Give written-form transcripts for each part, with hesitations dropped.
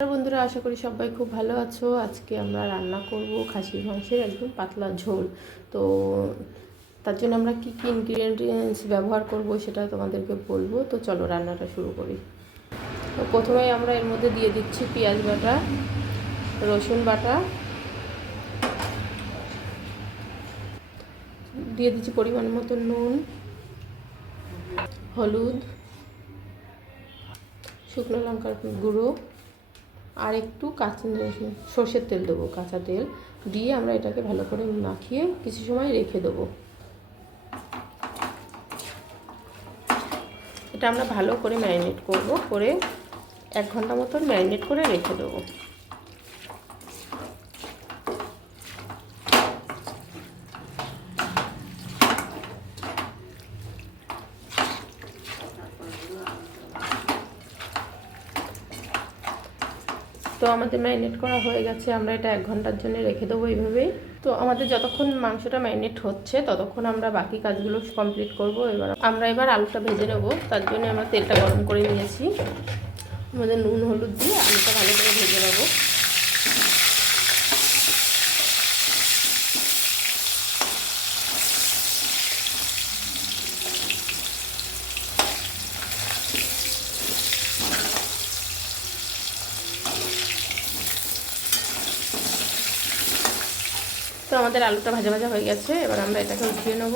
বন্ধুরা, আশা করি সবাই খুব ভালো আছো। আজকে আমরা রান্না করব খাসির মাংসের একদম পাতলা ঝোল। তো তার জন্য আমরা কি কি ইনগ্রিডিয়েন্টস ব্যবহার করব সেটা তোমাদেরকে বলবো। তো চলো রান্নাটা শুরু করি। তো প্রথমেই আমরা এর মধ্যে দিয়ে দিচ্ছি পেঁয়াজ বাটা, রসুন বাটা, দিয়ে দিচ্ছি পরিমাণ মতো নুন, হলুদ, শুকনো লঙ্কার গুঁড়ো আর একটু সর্ষের তেল দেবো, কাঁচা তেল দিয়ে আমরা এটাকে ভালো করে মাখিয়ে কিছু সময় রেখে দেবো। এটা আমরা ভালো করে ম্যারিনেট করব, করে 1 ঘন্টা মতন ম্যারিনেট করে রেখে দেবো। তো আমাদের ম্যারিনেট করা হয়ে গেছে, আমরা এটা 1 ঘন্টার জন্য রেখে দেবো এইভাবেই। তো আমাদের যতক্ষণ মাংসটা ম্যারিনেট হচ্ছে ততক্ষণ আমরা বাকি কাজগুলো কমপ্লিট করব। এবার আলুটা ভেজে নেব। তার জন্য আমরা তেলটা গরম করে নিয়েছি, আমাদের নুন হলুদ দিয়ে আলুটা ভালো করে ভেজে নেব। তো আমাদের আলুটা ভাজা ভাজা হয়ে গেছে, এবার আমরা এটাকে উঠিয়ে নেব।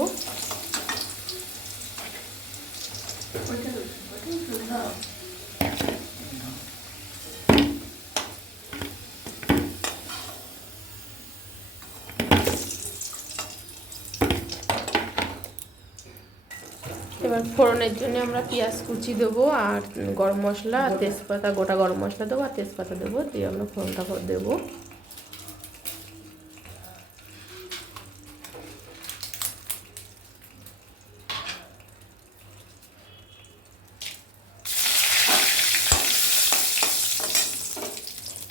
এবার ফোড়নের জন্য আমরা পেঁয়াজ কুচি দেবো আর গরম মশলা আর তেজপাতা, গোটা গরম মশলা দেবো আর তেজপাতা দেবো, দিয়ে আমরা ফোড়নটা দেবো।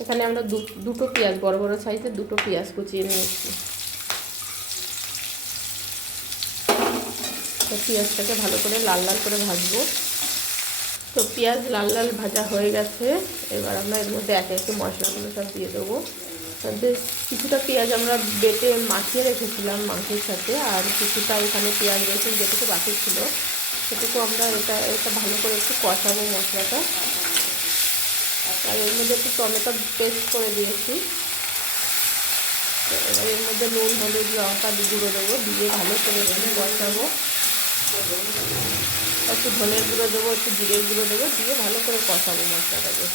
এখানে আমরা দুটো পেঁয়াজ, বড় বড় সাইজের দুটো পেঁয়াজ কুচিয়ে নিয়েছি। তো পেঁয়াজটাকে ভালো করে লাল লাল করে ভাজবো। তো পেঁয়াজ লাল লাল ভাজা হয়ে গেছে, এবার আমরা এর মধ্যে একে একে মশলাগুলো সব দিয়ে দেবো। বেশ কিছুটা পেঁয়াজ আমরা বেটে মাখিয়ে রেখেছিলাম মাংসের সাথে, আর কিছুটা এখানে পেঁয়াজ রসুন যেটুকু বাকি ছিল সেটুকু আমরা এটা ভালো করে একটু কষাবো মশলাটা। আর এর মধ্যে একটু টমেটো পেস্ট করে দিয়েছি। তো এবার এর মধ্যে নুন হলুদ লঙ্কা গুঁড়ো দেবো, দিয়ে ভালো করে একটু কষাবো। একটু ধনের গুঁড়ো দেবো, একটু জিরের গুঁড়ো দেবো, দিয়ে ভালো করে কষাবো মশলাটাকে।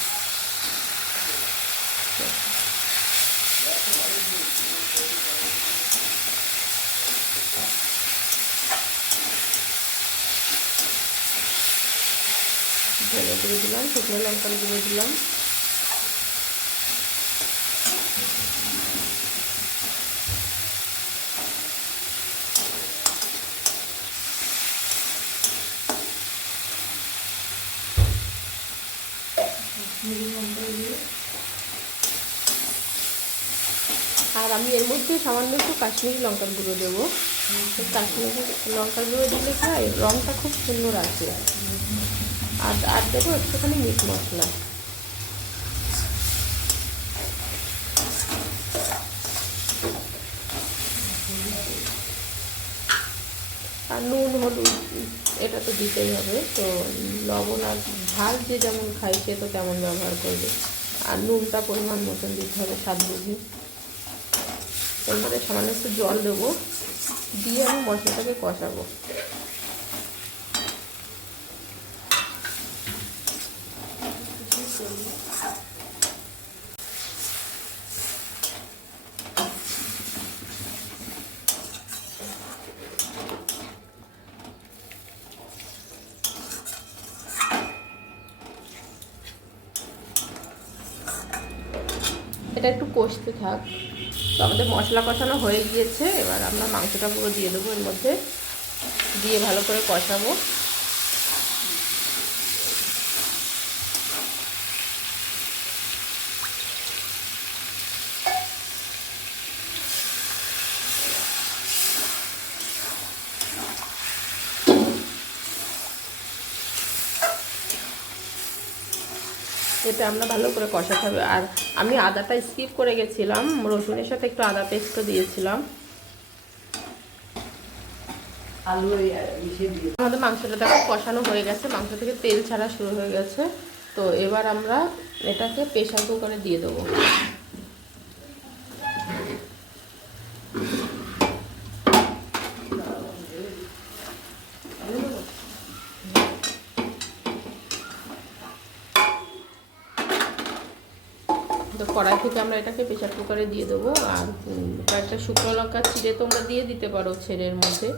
ধনে গুঁড়ো দিলাম, শুকনো লঙ্কার গুঁড়ো দিলাম, আর আমি এর মধ্যে সামান্য একটু কাশ্মীরি লঙ্কার গুঁড়ো দেবো। কাশ্মীরি লঙ্কার গুঁড়ো দিলে কি হয়, রঙটা খুব সুন্দর আসে। আর দেবো একটুখানি মিট মশলা। আর নুন হলুদ এটা তো দিতেই হবে। তো লবণ আর ঝাল যে যেমন খাই সে তো তেমন ব্যবহার করবে। আর নুনটা পরিমাণ মতন দিতে হবে, স্বাদ বুঝে। এর মধ্যে সামান্য একটু জল দেবো, দিয়ে আমি মশলাটাকে কষাবো। এটা একটু কষতে থাক। তো আমাদের মশলা কষানো হয়ে গিয়েছে, এবার আমরা মাংসটা পুরো দিয়ে দেবো এর মধ্যে, দিয়ে ভালো করে কষাবো। এটা আমরা ভালো করে কষাতে হবে। আর আমি আদাটা স্কিপ করে গেছিলাম, রসুনের সাথে একটু আদা পেস্টও দিয়েছিলাম। আমাদের মাংসটা দেখো কষানো হয়ে গেছে, মাংস থেকে তেল ছাড়া শুরু হয়ে গেছে। তো এবার আমরা এটাকে প্রেসার কুকারে দিয়ে দেবো। তো কড়াই থেকে আমরা এটাকে প্রেসার কুকারে দিয়ে দেবো। আর কয়েকটা শুকনো লঙ্কা ছিঁড়ে তোমরা দিয়ে দিতে পারো ছেড়ের মধ্যে,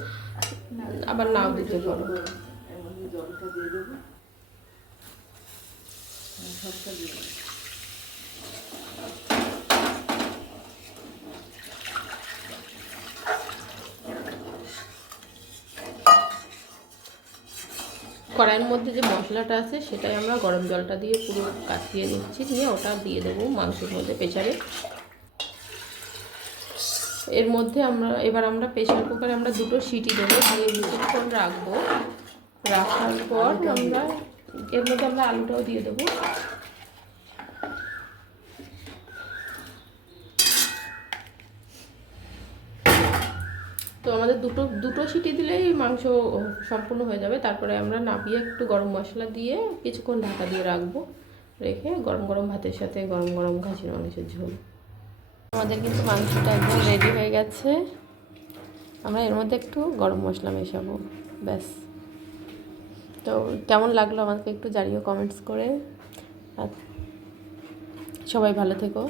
আবার নাও দিতে পারো। কড়াইয়ের মধ্যে যে মশলাটা আছে সেটাই আমরা গরম জলটা দিয়ে পুরো কাটিয়ে নিচ্ছি, নিয়ে ওটা দিয়ে দেবো মাংসের মধ্যে প্রেসারে। এর মধ্যে এবার আমরা প্রেসার কুকারে আমরা 2টো সিটি দেবো, দিয়ে কিছুক্ষণ রাখবো। রাখার পর আমরা এর মধ্যে আমরা আলুটাও দিয়ে দেবো। তো আমাদের দুটো সিটি দিলেই মাংস সম্পূর্ণ হয়ে যাবে। তারপরে আমরা নামিয়ে একটু গরম মশলা দিয়ে কিছুক্ষণ ঢাকা দিয়ে রাখবো, রেখে গরম গরম ভাতের সাথে গরম গরম খাসির মাংসের ঝোল। আমাদের কিন্তু মাংসটা একদম রেডি হয়ে গেছে। আমরা এর মধ্যে একটু গরম মশলা মেশাবো, ব্যাস। তো কেমন লাগলো আমাকে একটু জানিও কমেন্টস করে। আর সবাই ভালো থেকো।